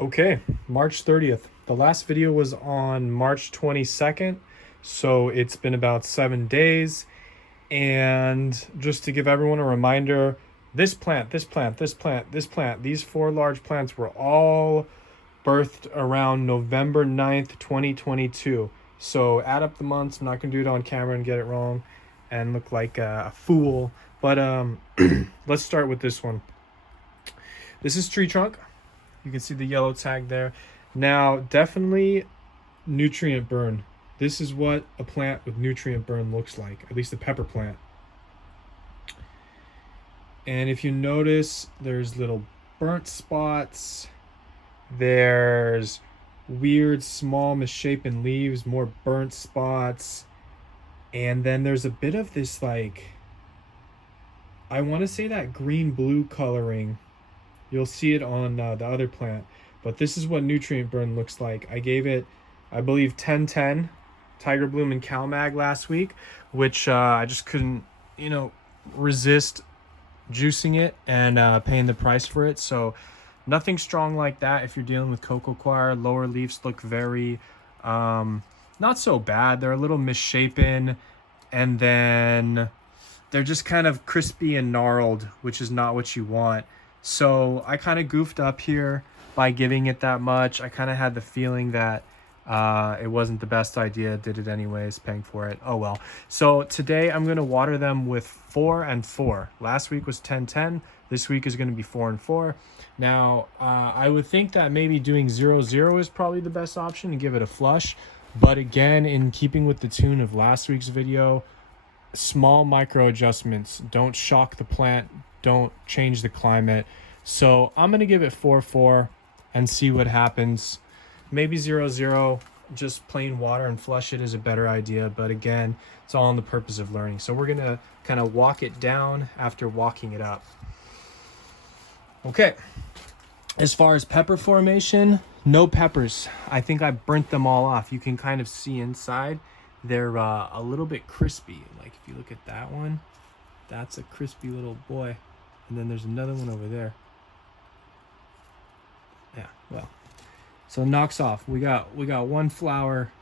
Okay, March 30th. The last video was on March 22nd, so it's been about 7 days. And just to give everyone a reminder, this plant, this plant, this plant, this plant, these 4 large plants were all birthed around November 9th, 2022. So add up the months. I'm not going to do it on camera and get it wrong and look like a fool. But let's start with this one. This is Treetrunk. You can see the yellow tag there. Now, definitely nutrient burn. This is what a plant with nutrient burn looks like, at least a pepper plant. And if you notice, there's little burnt spots. There's weird, small, misshapen leaves, more burnt spots. And then there's a bit of this, like, I want to say that green-blue coloring. You'll see it on the other plant. But this is what nutrient burn looks like. I gave it, I believe, 10-10 TigerBloom Calmag last week, which I just couldn't, resist juicing it and paying the price for it. So nothing strong like that. If you're dealing with cocoa coir, lower leaves look very not so bad. They're a little misshapen, and then they're just kind of crispy and gnarled, which is not what you want. So I kind of goofed up here by giving it that much. I kind of had the feeling that it wasn't the best idea. Did it anyways, paying for it. Oh well. So today I'm going to water them with 4 and 4. Last week was 10-10. This week is going to be 4 and 4. Now, I would think that maybe doing 0-0 is probably the best option and give it a flush. But again, in keeping with the tune of last week's video, small micro adjustments. Don't shock the plant. Don't change the climate. So I'm going to give it 4-4 and see what happens. Maybe 0-0, just plain water and flush it is a better idea. But again, it's all on the purpose of learning. So we're going to kind of walk it down after walking it up. Okay. As far as pepper formation, no peppers. I think I burnt them all off. You can kind of see inside. They're a little bit crispy. Like if you look at that one, that's a crispy little boy. And then there's another one over there. Yeah, well. So knocks off. We got one flower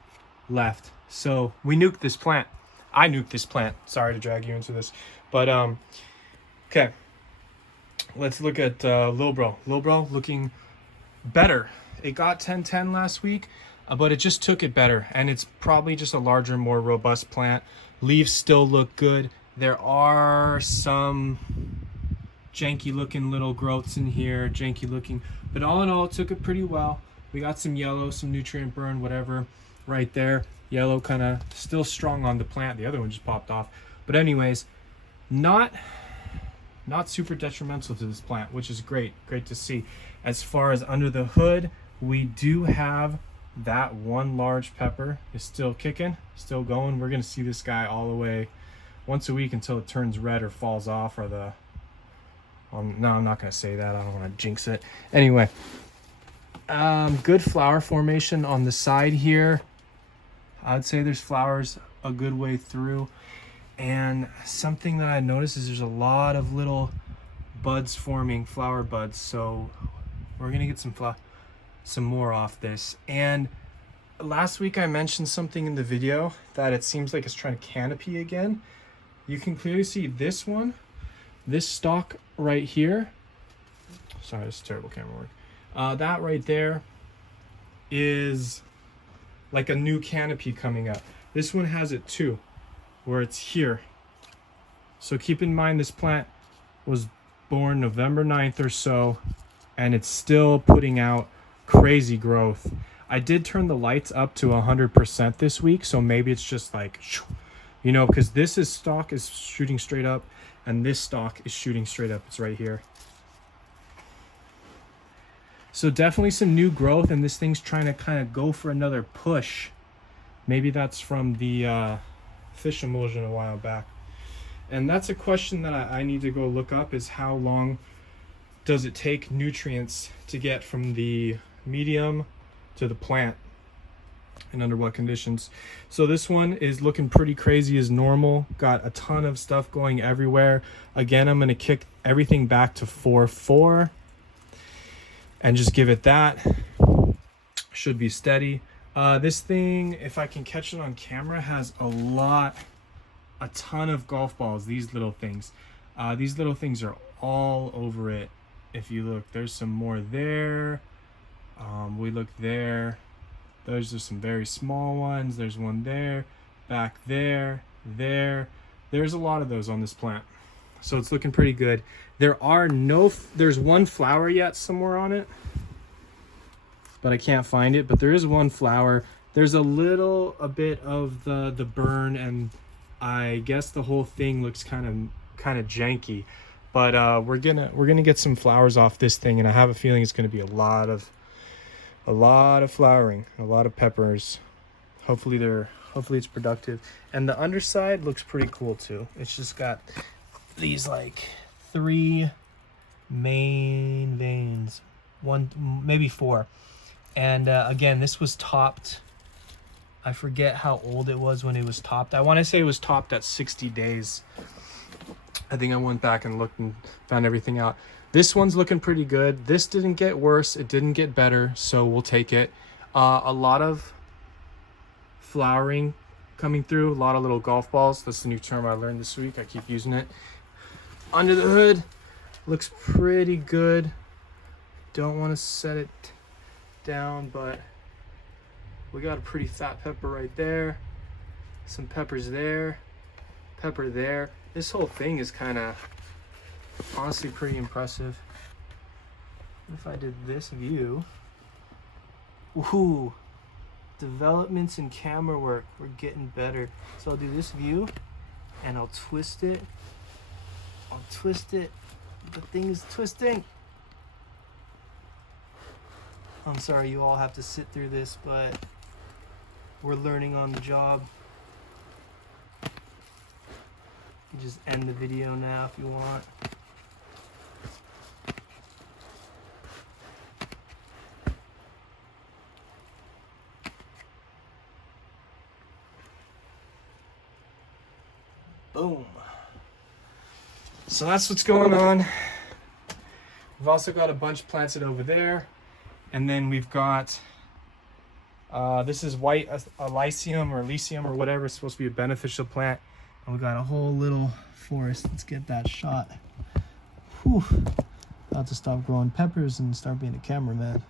left. So we nuked this plant. I nuked this plant. Sorry to drag you into this. But okay. Let's look at Lil Bro. Lil Bro looking better. It got 10-10 last week, but it just took it better. And it's probably just a larger, more robust plant. Leaves still look good. There are some janky looking little growths in here, but all in all, it took it pretty well. We got some yellow, some nutrient burn, whatever, right there. Yellow kind of still strong on the plant. The other one just popped off. But anyways, not super detrimental to this plant, which is great to see. As far as under the hood, we do have that one large pepper is still kicking, still going. We're gonna see this guy all the way once a week until it turns red or falls off, or no, I'm not gonna say that. I don't want to jinx it. Anyway, good flower formation on the side here. I'd say there's flowers a good way through. And something that I noticed is there's a lot of little buds forming, flower buds. So we're gonna get some more off this. And last week I mentioned something in the video that it seems like it's trying to canopy again. You can clearly see this one, this stalk right here. Sorry, this is terrible camera work. That right there is like a new canopy coming up. This one has it too, where it's here. So keep in mind this plant was born November 9th or so, and it's still putting out crazy growth. I did turn the lights up to 100% this week, so maybe it's just like, because this stalk is shooting straight up, and this stalk is shooting straight up. It's right here. So definitely some new growth, and this thing's trying to kind of go for another push. Maybe that's from the fish emulsion a while back. And that's a question that I need to go look up, is how long does it take nutrients to get from the medium to the plant, and under what conditions. So this one is looking pretty crazy as normal. Got a ton of stuff going everywhere. Again, I'm going to kick everything back to 4-4 and just give it that. Should be steady. This thing, if I can catch it on camera, has a ton of golf balls. These little things are all over it. If you look, there's some more there. We look there. Those are some very small ones. There's one there, back there, there. There's a lot of those on this plant. So it's looking pretty good. There's one flower yet somewhere on it, but I can't find it. But there is one flower. There's a bit of the burn, and I guess the whole thing looks kind of janky. But we're gonna get some flowers off this thing, and I have a feeling it's gonna be a lot of flowering, a lot of peppers. Hopefully it's productive. And the underside looks pretty cool too. It's just got these like 3 main veins, 1 maybe 4. And again, this was topped. I forget how old it was when it was topped. I want to say it was topped at 60 days. I think I went back and looked and found everything out. This one's looking pretty good. This didn't get worse. It didn't get better, so we'll take it. A lot of flowering coming through. A lot of little golf balls. That's the new term I learned this week. I keep using it. Under the hood, looks pretty good. Don't want to set it down, but we got a pretty fat pepper right there. Some peppers there. Pepper there. This whole thing is kind of honestly pretty impressive. If I did this view, ooh, developments in camera work, we're getting better. So I'll do this view and I'll twist it. The thing is twisting. I'm sorry you all have to sit through this, but we're learning on the job. You just end the video now if you want. Boom. So that's what's going on. We've also got a bunch planted over there. And then we've got, this is white Elysium or Elysium or whatever. It's supposed to be a beneficial plant. And we got a whole little forest. Let's get that shot. Whew. About to stop growing peppers and start being a cameraman.